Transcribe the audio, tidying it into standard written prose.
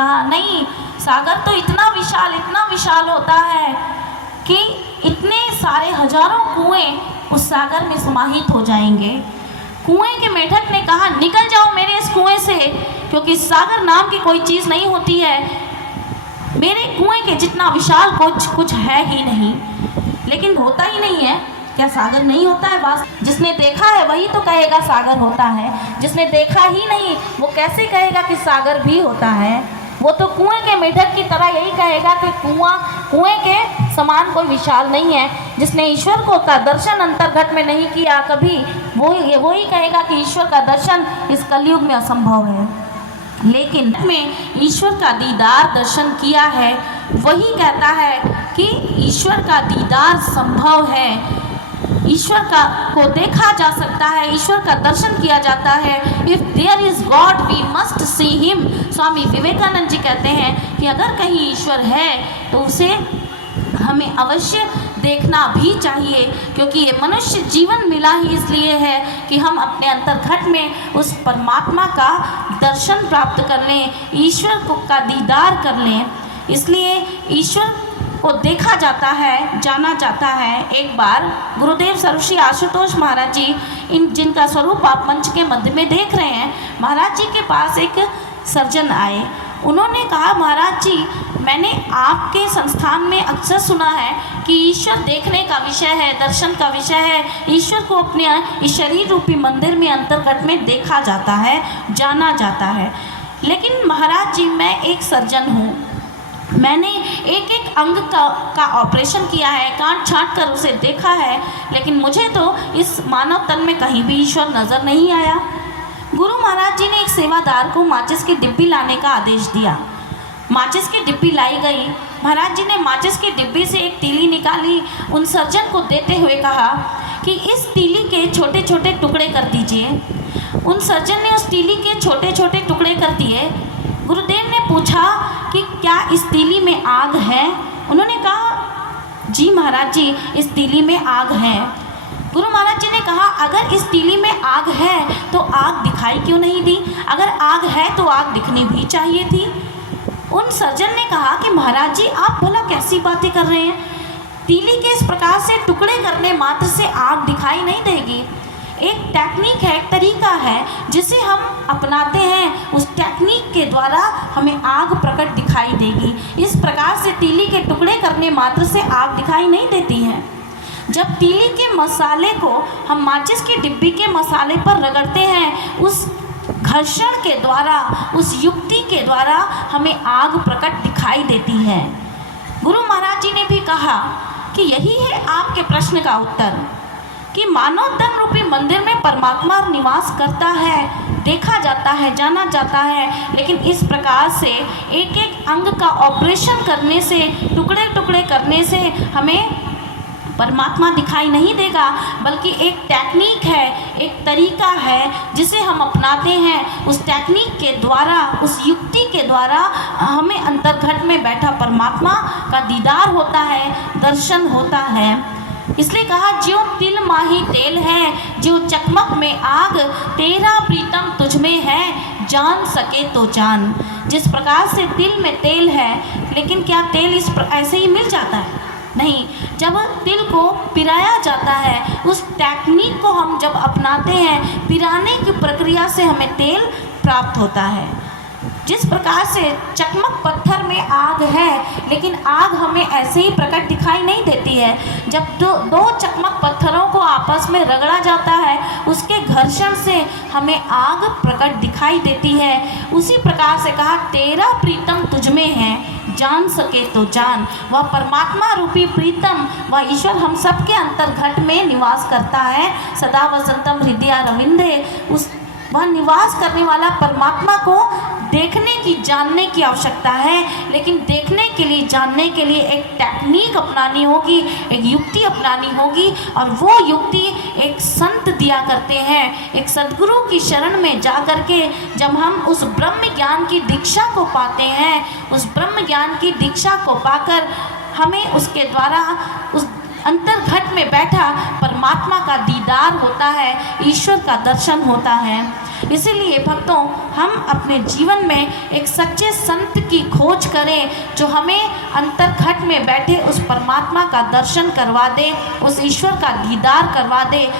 कहा नहीं, सागर तो इतना विशाल होता है कि इतने सारे हजारों कुएं उस सागर में समाहित हो जाएंगे। कुएं के मेढक ने कहा निकल जाओ मेरे इस कुएं से, क्योंकि सागर नाम की कोई चीज़ नहीं होती है, मेरे कुएं के जितना विशाल कुछ है ही नहीं। लेकिन होता ही नहीं है, क्या सागर नहीं होता है? बस जिसने देखा है वही तो कहेगा सागर होता है, जिसने देखा ही नहीं वो कैसे कहेगा कि सागर भी होता है? वो तो कुएं के मेढक की तरह यही कहेगा कि कुएं के समान कोई विशाल नहीं है। जिसने ईश्वर को का दर्शन अंतर्घट में नहीं किया कभी, वो ही कहेगा कि ईश्वर का दर्शन इस कलयुग में असंभव है। लेकिन में ईश्वर का दीदार दर्शन किया है वही कहता है कि ईश्वर का दीदार संभव है, ईश्वर को देखा जा सकता है, ईश्वर का दर्शन किया जाता है। If there is God we must see him. Swami Vivekananda ji कहते हैं कि अगर कहीं ईश्वर है तो उसे हमें अवश्य देखना भी चाहिए, क्योंकि ये मनुष्य जीवन मिला ही इसलिए है कि हम अपने अंतर्घट में उस परमात्मा का दर्शन प्राप्त कर लें, ईश्वर का दीदार कर लें। इसलिए ईश्वर को देखा जाता है, जाना जाता है। एक बार गुरुदेव सर्वश्री आशुतोष महाराज जी, जिनका स्वरूप आप मंच के मध्य में देख रहे हैं, महाराज जी के पास एक सर्जन आए। उन्होंने कहा महाराज जी, मैंने आपके संस्थान में अक्सर सुना है कि ईश्वर देखने का विषय है, दर्शन का विषय है, ईश्वर को अपने शरीर रूपी मंदिर में अंतर्घट में देखा जाता है, जाना जाता है। लेकिन महाराज जी मैं एक सर्जन हूँ, मैंने एक एक अंग का ऑपरेशन किया है, काट छांट कर उसे देखा है, लेकिन मुझे तो इस मानव तन में कहीं भी ईश्वर नज़र नहीं आया। गुरु महाराज जी ने एक सेवादार को माचिस की डिब्बी लाने का आदेश दिया। माचिस की डिब्बी लाई गई। महाराज जी ने माचिस की डिब्बी से एक तीली निकाली, उन सर्जन को देते हुए कहा कि इस तीली के छोटे छोटे टुकड़े कर दीजिए। उन सर्जन ने उस तीली के छोटे छोटे टुकड़े कर दिए। गुरुदेव ने पूछा कि क्या इस तीली में आग है? उन्होंने कहा जी महाराज जी, इस तीली में आग है। गुरु महाराज जी ने कहा अगर इस तीली में आग है तो आग दिखाई क्यों नहीं दी? अगर आग है तो आग दिखनी भी चाहिए थी। उन सर्जन ने कहा कि महाराज जी आप भला कैसी बातें कर रहे हैं, तीली के इस प्रकार से टुकड़े करने मात्र से आग दिखाई नहीं देगी। एक टेक्निक है, एक तरीका है जिसे हम अपनाते हैं, उस टेक्निक के द्वारा हमें आग प्रकट दिखाई देगी। इस प्रकार से तीली के टुकड़े करने मात्र से आग दिखाई नहीं देती है। जब तीली के मसाले को हम माचिस की डिब्बी के मसाले पर रगड़ते हैं, उस घर्षण के द्वारा, उस युक्ति के द्वारा हमें आग प्रकट दिखाई देती है। गुरु महाराज जी ने भी कहा कि यही है आपके प्रश्न का उत्तर, कि मानव तन रूपी मंदिर में परमात्मा निवास करता है, देखा जाता है, जाना जाता है, लेकिन इस प्रकार से एक एक अंग का ऑपरेशन करने से, टुकड़े टुकड़े करने से हमें परमात्मा दिखाई नहीं देगा, बल्कि एक टेक्निक है, एक तरीका है जिसे हम अपनाते हैं। उस टेक्निक के द्वारा, उस युक्ति के द्वारा हमें अंतर्घट में बैठा परमात्मा का दीदार होता है, दर्शन होता है। इसलिए कहा ज्यों तिल माही तेल है, ज्यों चकमक में आग, तेरा प्रीतम तुझ में है, जान सके तो जान। जिस प्रकार से तिल में तेल है, लेकिन क्या तेल ऐसे ही मिल जाता है? नहीं, जब तिल को पिराया जाता है, उस टेक्निक को हम जब अपनाते हैं, पिराने की प्रक्रिया से हमें तेल प्राप्त होता है। जिस प्रकार से चकमक पत्थर में आग है, लेकिन आग हमें ऐसे ही प्रकट दिखाई नहीं देती है। जब दो चकमक पत्थरों को आपस में रगड़ा जाता है, उसके घर्षण से हमें आग प्रकट दिखाई देती है। उसी प्रकार से कहा तेरा प्रीतम तुझ में है, जान सके तो जान। वह परमात्मा रूपी प्रीतम, वह ईश्वर हम सबके अंतर्घट में निवास करता है। सदा वसंतम हृदय रविंदे, वह निवास करने वाला परमात्मा को देखने की, जानने की आवश्यकता है। लेकिन देखने के लिए, जानने के लिए एक टेक्निक अपनानी होगी, एक युक्ति अपनानी होगी, और वो युक्ति एक संत दिया करते हैं। एक सद्गुरु की शरण में जा कर के जब हम उस ब्रह्म ज्ञान की दीक्षा को पाते हैं, उस ब्रह्म ज्ञान की दीक्षा को पाकर हमें उसके द्वारा उस अंतर्घट में बैठा परमात्मा का दीदार होता है, ईश्वर का दर्शन होता है। इसीलिए भक्तों, हम अपने जीवन में एक सच्चे संत की खोज करें जो हमें अंतर्घट में बैठे उस परमात्मा का दर्शन करवा दे, उस ईश्वर का दीदार करवा दे।